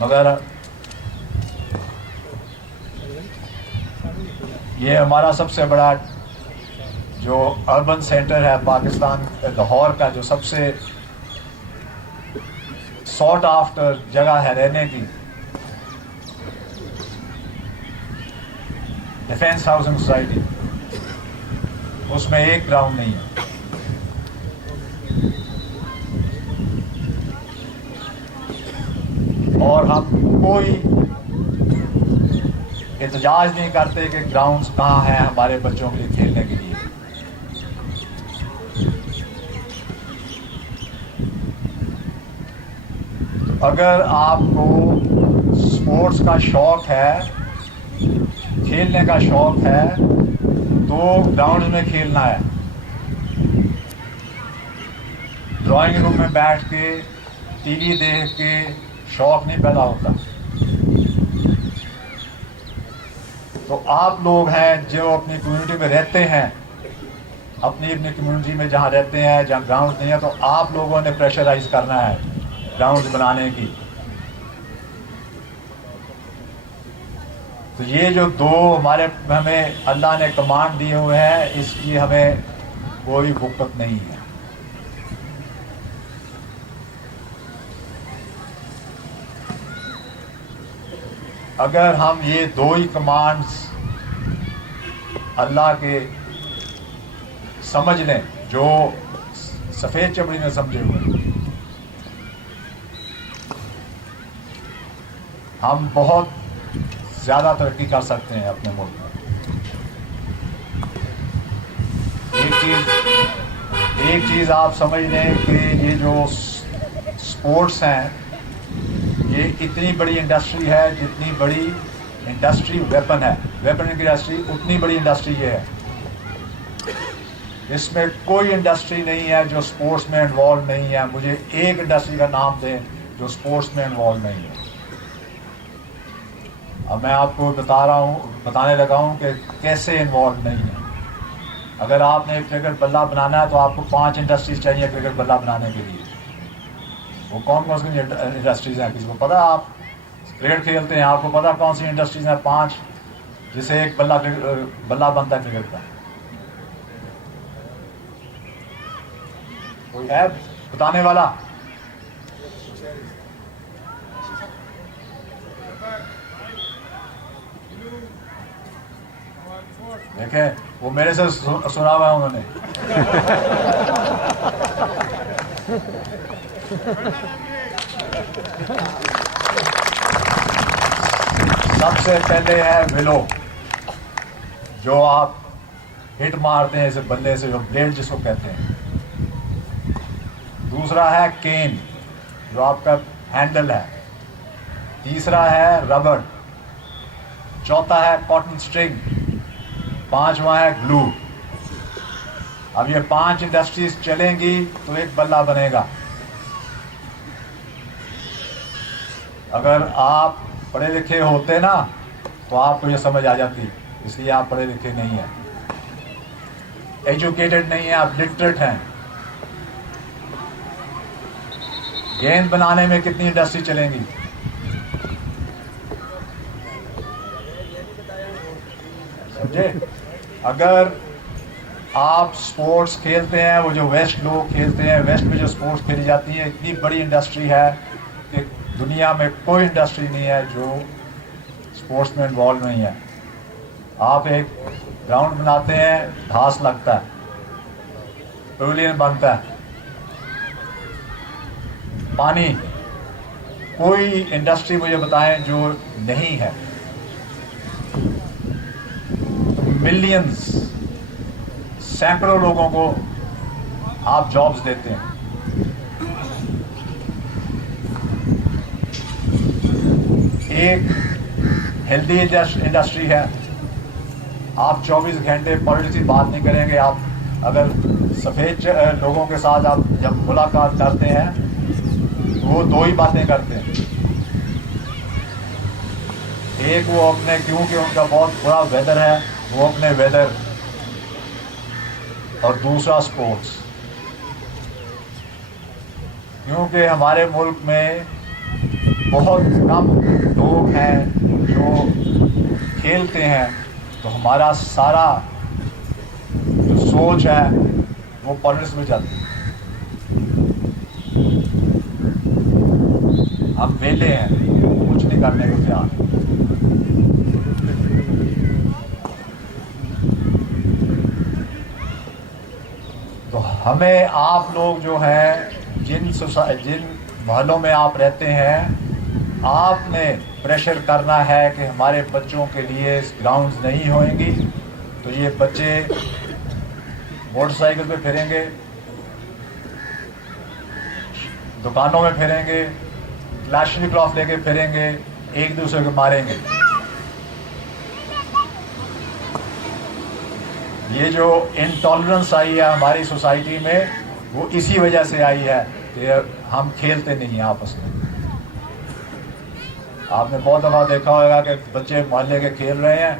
मगर ये हमारा सबसे बड़ा जो अर्बन सेंटर है पाकिस्तान लाहौर का, जो सबसे सॉट आफ्टर जगह है रहने की, डिफेंस हाउसिंग सोसाइटी, उसमें एक ग्राउंड नहीं है। और हम कोई एहतजाज नहीं करते कि ग्राउंड्स कहाँ हैं हमारे बच्चों के लिए खेलने के लिए। तो अगर आपको स्पोर्ट्स का शौक है, खेलने का शौक है, तो ग्राउंड में खेलना है। ड्राइंग रूम में बैठ के टीवी देख के शौक नहीं पैदा होता। तो आप लोग हैं जो अपनी कम्युनिटी में रहते हैं, अपनी अपनी कम्युनिटी में जहाँ रहते हैं, जहाँ ग्राउंड नहीं है, तो आप लोगों ने प्रेशराइज करना है ग्राउंड बनाने की। तो ये जो दो हमें अल्लाह ने कमांड दिए हुए हैं, इसकी हमें कोई वक़्त नहीं है। अगर हम ये दो ही कमांड्स अल्लाह के समझ लें, जो सफ़ेद चमड़ी ने समझे हुए, हम बहुत ज़्यादा तरक्की कर सकते हैं अपने मुल्क में। एक चीज़ आप समझ लें कि ये जो स्पोर्ट्स हैं, ये इतनी बड़ी इंडस्ट्री है, जितनी बड़ी इंडस्ट्री वेपन है, वेपन इंडस्ट्री, उतनी बड़ी इंडस्ट्री ये है। इसमें कोई इंडस्ट्री नहीं है जो स्पोर्ट्स में इन्वॉल्व नहीं है। मुझे एक इंडस्ट्री का नाम दें जो स्पोर्ट्स में इन्वॉल्व नहीं है। अब मैं आपको बताने लगा हूँ कि कैसे इन्वॉल्व नहीं है। अगर आपने एक क्रिकेट बल्ला बनाना है तो आपको 5 इंडस्ट्रीज चाहिए क्रिकेट बल्ला बनाने के लिए। वो कौन कौन सी इंडस्ट्रीज हैं, किसी को पता? आप क्रिकेट खेलते हैं, आपको पता कौन सी इंडस्ट्रीज हैं 5 जिसे एक बल्ला बनता है क्रिकेट का? कोई है बताने वाला? देखें, वो मेरे से सुना हुआ है उन्होंने। सबसे पहले है विलो, जो आप हिट मारते हैं इसे बल्ले से, जो ब्लेड जिसको कहते हैं। दूसरा है केन, जो आपका हैंडल है। तीसरा है रबर। चौथा है कॉटन स्ट्रिंग। 5वां है ग्लू। अब ये 5 इंडस्ट्रीज चलेंगी तो एक बल्ला बनेगा। अगर आप पढ़े लिखे होते ना तो आपको ये समझ आ जाती, इसलिए आप पढ़े लिखे नहीं हैं, एजुकेटेड नहीं है, आप लिटरेट हैं। गेंद बनाने में कितनी इंडस्ट्री चलेंगी? समझे? अगर आप स्पोर्ट्स खेलते हैं, वो जो वेस्ट लोग खेलते हैं, वेस्ट में जो स्पोर्ट्स खेली जाती है, इतनी बड़ी इंडस्ट्री है कि दुनिया में कोई इंडस्ट्री नहीं है जो स्पोर्ट्स में इन्वॉल्व नहीं है। आप एक ग्राउंड बनाते हैं, घास लगता है, पेविलियन बनता है, पानी, कोई इंडस्ट्री मुझे बताएं जो नहीं है। मिलियंस, सैकड़ों लोगों को आप जॉब्स देते हैं। एक हेल्दी इंडस्ट्री है। आप 24 घंटे पॉलिटिक्स की बात नहीं करेंगे। आप अगर सफ़ेद लोगों के साथ आप जब मुलाकात करते हैं तो वो 2 ही बातें करते हैं। एक वो अपने, क्योंकि उनका बहुत बुरा वेदर है, वो अपने वेदर, और दूसरा स्पोर्ट्स। क्योंकि हमारे मुल्क में बहुत कम लोग हैं जो खेलते हैं, तो हमारा सारा जो सोच है वो पॉलिटिक्स में जाती है। हम वेले हैं, कुछ नहीं करने को तैयार। तो हमें आप लोग जो हैं, जिन मोहल्लों में आप रहते हैं, आपने प्रेशर करना है कि हमारे बच्चों के लिए ग्राउंड्स नहीं होंगी, तो ये बच्चे मोटरसाइकिल पे फिरेंगे, दुकानों में फिरेंगे, क्लाशनिकॉफ लेके फिरेंगे, एक दूसरे को मारेंगे। ये जो इंटॉलरेंस आई है हमारी सोसाइटी में, वो इसी वजह से आई है कि हम खेलते नहीं हैं आपस में। आपने बहुत दफ़ा देखा होगा कि बच्चे मोहल्ले के खेल रहे हैं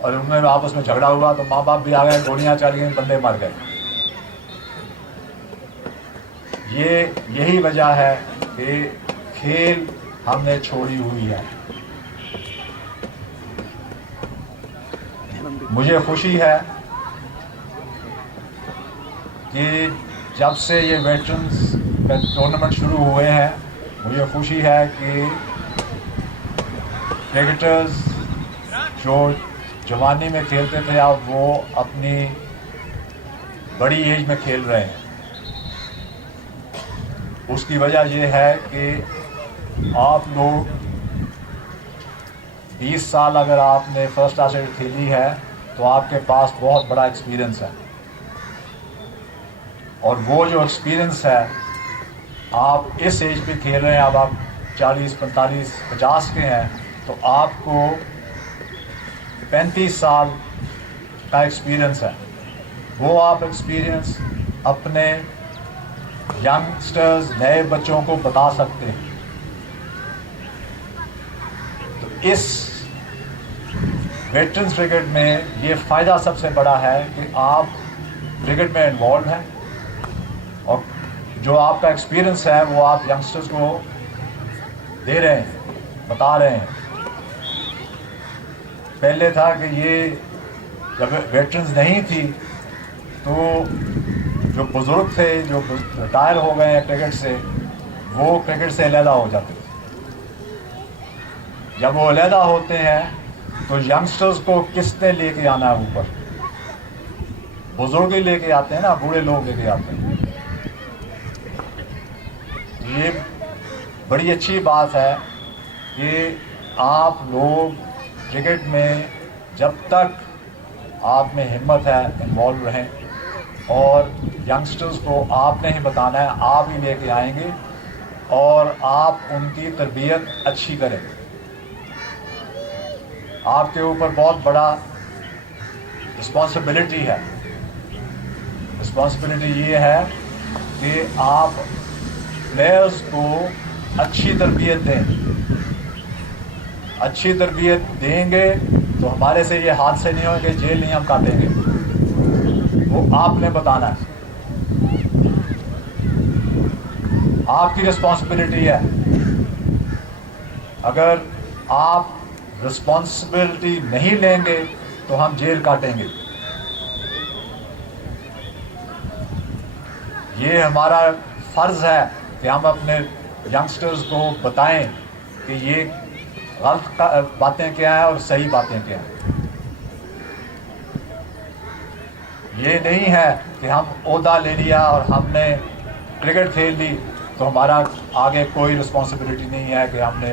और उनमें आपस में झगड़ा हुआ तो माँ बाप भी आ गए, गोलियां चल गई, बंदे मर गए। यही वजह है कि खेल हमने छोड़ी हुई है। मुझे खुशी है कि जब से ये वेटरन्स टूर्नामेंट शुरू हुए हैं, मुझे खुशी है कि क्रिकेटर्स जो जवानी में खेलते थे अब वो अपनी बड़ी एज में खेल रहे हैं। उसकी वजह ये है कि आप लोग 20 साल अगर आपने फर्स्ट क्लास से खेली है तो आपके पास बहुत बड़ा एक्सपीरियंस है, और वो जो एक्सपीरियंस है, आप इस एज पे खेल रहे हैं, अब आप 40, 45, 50 के हैं, तो आपको 35 साल का एक्सपीरियंस है। वो आप एक्सपीरियंस अपने यंगस्टर्स, नए बच्चों को बता सकते हैं। तो इस वेटरन्स क्रिकेट में ये फ़ायदा सबसे बड़ा है कि आप क्रिकेट में इन्वॉल्व हैं और जो आपका एक्सपीरियंस है वो आप यंगस्टर्स को दे रहे हैं, बता रहे हैं। पहले था कि ये जब वेटरन्स नहीं थी तो जो बुज़ुर्ग थे, जो रिटायर हो गए हैं क्रिकेट से, वो क्रिकेट से अलहदा हो जाते थे। जब वो अलहदा होते हैं तो यंगस्टर्स को किसने लेके आना है ऊपर? बुजुर्ग ही लेके आते हैं ना, बूढ़े लोग लेके आते हैं। ये बड़ी अच्छी बात है कि आप लोग क्रिकेट में जब तक आप में हिम्मत है इन्वॉल्व रहें, और यंगस्टर्स को आपने ही बताना है, आप ही लेके आएंगे और आप उनकी तरबियत अच्छी करें। आपके ऊपर बहुत बड़ा रिस्पॉन्सिबिलिटी है। रिस्पॉन्सिबिलिटी ये है कि आप प्लेयर्स को अच्छी तरबियत दें। अच्छी तरबियत देंगे तो हमारे से ये हादसे नहीं होंगे, जेल नहीं हम काटेंगे, वो आपने बताना है। आपकी रिस्पॉन्सिबिलिटी है। अगर आप रिस्पॉन्सिबिलिटी नहीं लेंगे तो हम जेल काटेंगे। ये हमारा फर्ज है कि हम अपने यंगस्टर्स को बताएं कि ये गलत बातें क्या हैं और सही बातें क्या हैं। ये नहीं है कि हम ओहदा ले लिया और हमने क्रिकेट खेल ली तो हमारा आगे कोई रिस्पॉन्सिबिलिटी नहीं है कि हमने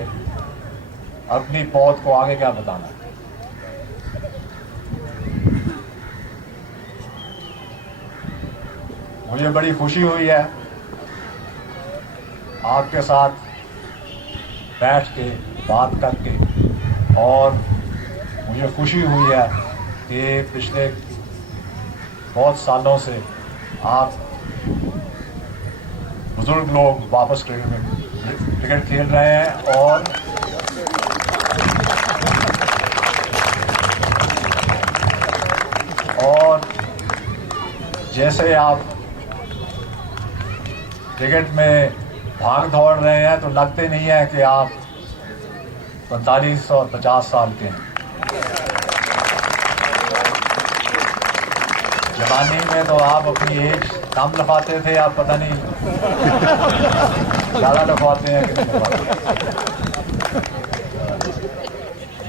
अपनी पौध को आगे क्या बताना है। मुझे बड़ी खुशी हुई है आपके साथ बैठ के बात करके, और मुझे खुशी हुई है कि पिछले बहुत सालों से आप बुजुर्ग लोग वापस क्रिकेट खेल रहे हैं, और जैसे आप क्रिकेट में भाग दौड़ रहे हैं तो लगते नहीं है कि आप 45 और 50 साल के हैं। जवानी में तो आप अपनी एज कम लफाते थे, आप पता नहीं ज़्यादा लफाते हैं कि नहीं लफाते।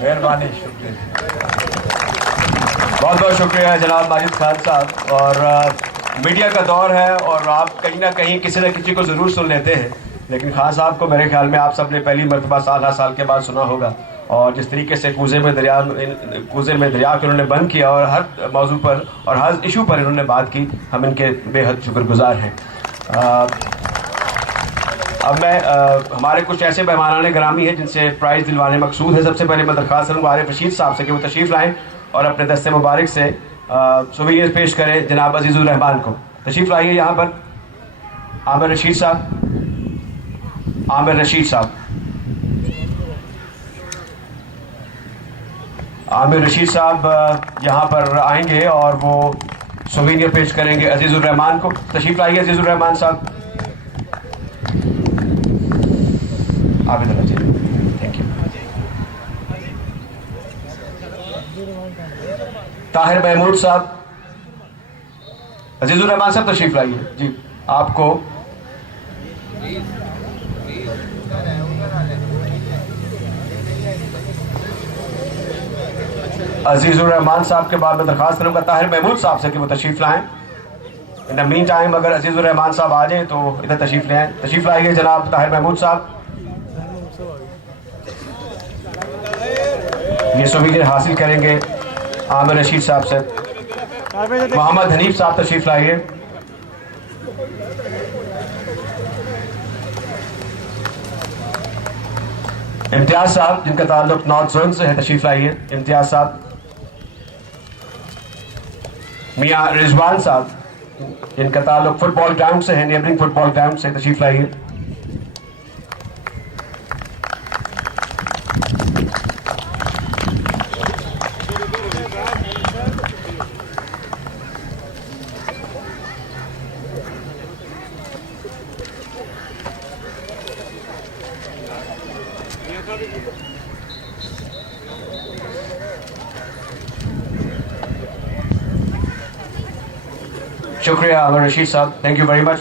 मेहरबानी, शुक्रिया, बहुत बहुत शुक्रिया जनाब माजिद खान साहब। और मीडिया का दौर है और आप कहीं ना कहीं किसी न किसी को ज़रूर सुन लेते हैं, लेकिन खान साहब को मेरे ख्याल में आप सब ने पहली मरतबा साल के बाद सुना होगा। और जिस तरीके से कूजे में दरिया के उन्होंने बंद किया और हर मौजू पर और हर इशू पर इन्होंने बात की, हम इनके बेहद शुक्रगुजार हैं। अब मैं हमारे कुछ ऐसे मेहमानाने ग्रामी हैं जिनसे प्राइज़ दिलवाने मकसूद है। सबसे पहले मैं दरख्वास्त करूँगा आरिफ रशीद साहब से कि वो तशरीफ़ लाएँ और अपने दस्ते मुबारक से सुवीनियर पेश करें जनाब अजीज़ुर रहमान को। तशरीफ़ लाइए यहाँ पर। आमिर रशीद साहब, आमिर रशीद साहब, आमिर रशीद साहब यहाँ पर आएंगे और वो सुवीनियर पेश करेंगे अजीज़ुर रहमान को। तशरीफ़ लाइए अजीज़ुर रहमान साहब। आबिद अल्लाह जी, थैंक यू। ताहिर महमूद साहब, अजीज़ुर रहमान साहब तशरीफ़ लाइए जी। आपको अजीज़ुर रहमान साहब के बाद मैं दरख्वास्त करूँगा ताहिर महमूद साहब से कि वो तशरीफ़ लाएँ। इन द मीन टाइम अगर अजीज़ुर रहमान साहब आ जाए तो इधर तशरीफ़ ले आएँ। तशरीफ़ लाइए जनाब ताहिर महमूद साहब। ये सुवीनियर हासिल करेंगे आमिर रशीद साहब से। मोहम्मद हनीफ साहब तशरीफ़ लाइए। इम्तियाज साहब जिनका ताल्लुक नॉर्थ जोन से है तशरीफ़ लाइए। इम्तियाज साहब। मियाँ रिजवान साहब जिनका ताल्लुक फुटबॉल ग्राउंड से है, नेबरिंग फुटबॉल ग्राउंड से, तशरीफ़ लाइए। शुक्रिया आमिर रशीद साहब, थैंक यू वेरी मच।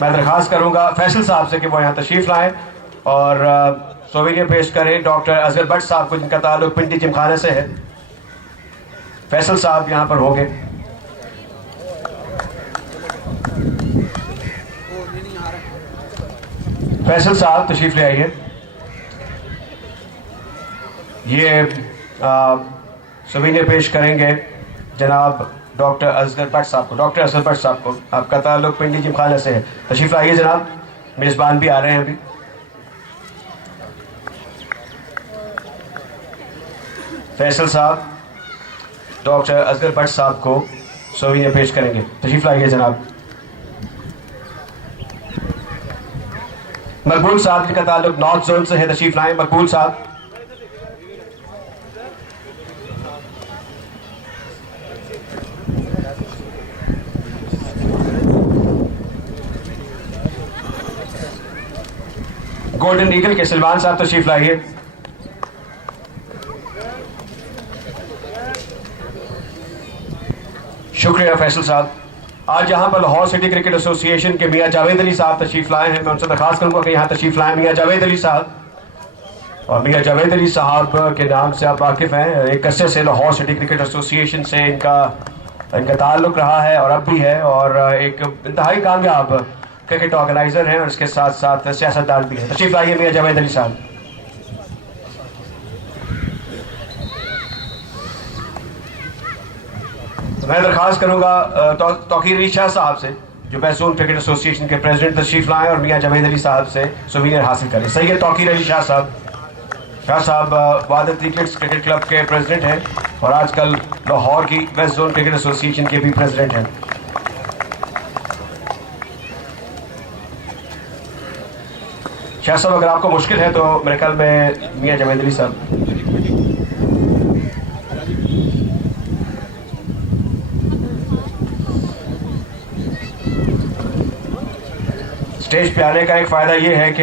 मैं दरख्वास्त करूँगा फैसल साहब से कि वो यहाँ तशरीफ़ लाएँ और सुवीनियर पेश करें डॉक्टर असगर भट्ट साहब को जिनका ताल्लुक पिंडी जिमखाना से है। फैसल साहब यहाँ पर होंगे। फैसल साहब तशरीफ़ ले आइए। ये सुवीनियर पेश करेंगे जनाब डॉक्टर असगर भट्ट साहब को। डॉक्टर असगर भट्ट साहब को, आपका ताल्लुक पिंडी जिमखाना से है, तशरीफ़ लाइए जनाब। मेज़बान भी आ रहे हैं अभी। फैसल साहब डॉक्टर असगर भट्ट साहब को सुवीनियर पेश करेंगे, तशरीफ़ लाइए जनाब। मकबूल साहब जिनका ताल्लुक नॉर्थ जोन से है, तशरीफ़ लाएं मकबूल साहब। गोल्डन ईगल के सलमान साहब तशरीफ़ लाइए। शुक्रिया फैसल साहब। आज यहाँ पर लाहौर सिटी क्रिकेट एसोसिएशन के मियाँ जावेद अली साहब तशरीफ़ लाए हैं। मैं उनसे दरख्वास्त करूँगा कि यहाँ तशरीफ़ लाएं मियाँ जावेद अली साहब। और मियाँ जावेद अली साहब के नाम से आप वाकिफ़ हैं। एक अरसे से लाहौर सिटी क्रिकेट एसोसिएशन से इनका ताल्लुक़ रहा है और अब भी है, और एक इंतहाई कामयाब क्रिकेट ऑर्गेनाइजर हैं और इसके साथ साथ सियासतदान भी है। तशरीफ़ लाइए मियाँ जावेद अली साहब। मैं दरख्वास्त करूँगा तौकीर अली शाह साहब से जो बैसून क्रिकेट एसोसिएशन के प्रेसिडेंट, तशरीफ़ लाएँ और मियाँ जावेद अली साहब से सुवीनियर हासिल करें। सही है, तौकीर अली शाह साहब। शाह साहब वादत क्रिकेट क्लब के प्रेसिडेंट हैं और आजकल लाहौर की वेस्ट जोन क्रिकेट एसोसिएशन के भी प्रेसिडेंट हैं। शाह साहब अगर आपको मुश्किल है तो मेरे ख्याल में मियाँ जावेद अली साहब। स्टेज पे आने का एक फ़ायदा ये है कि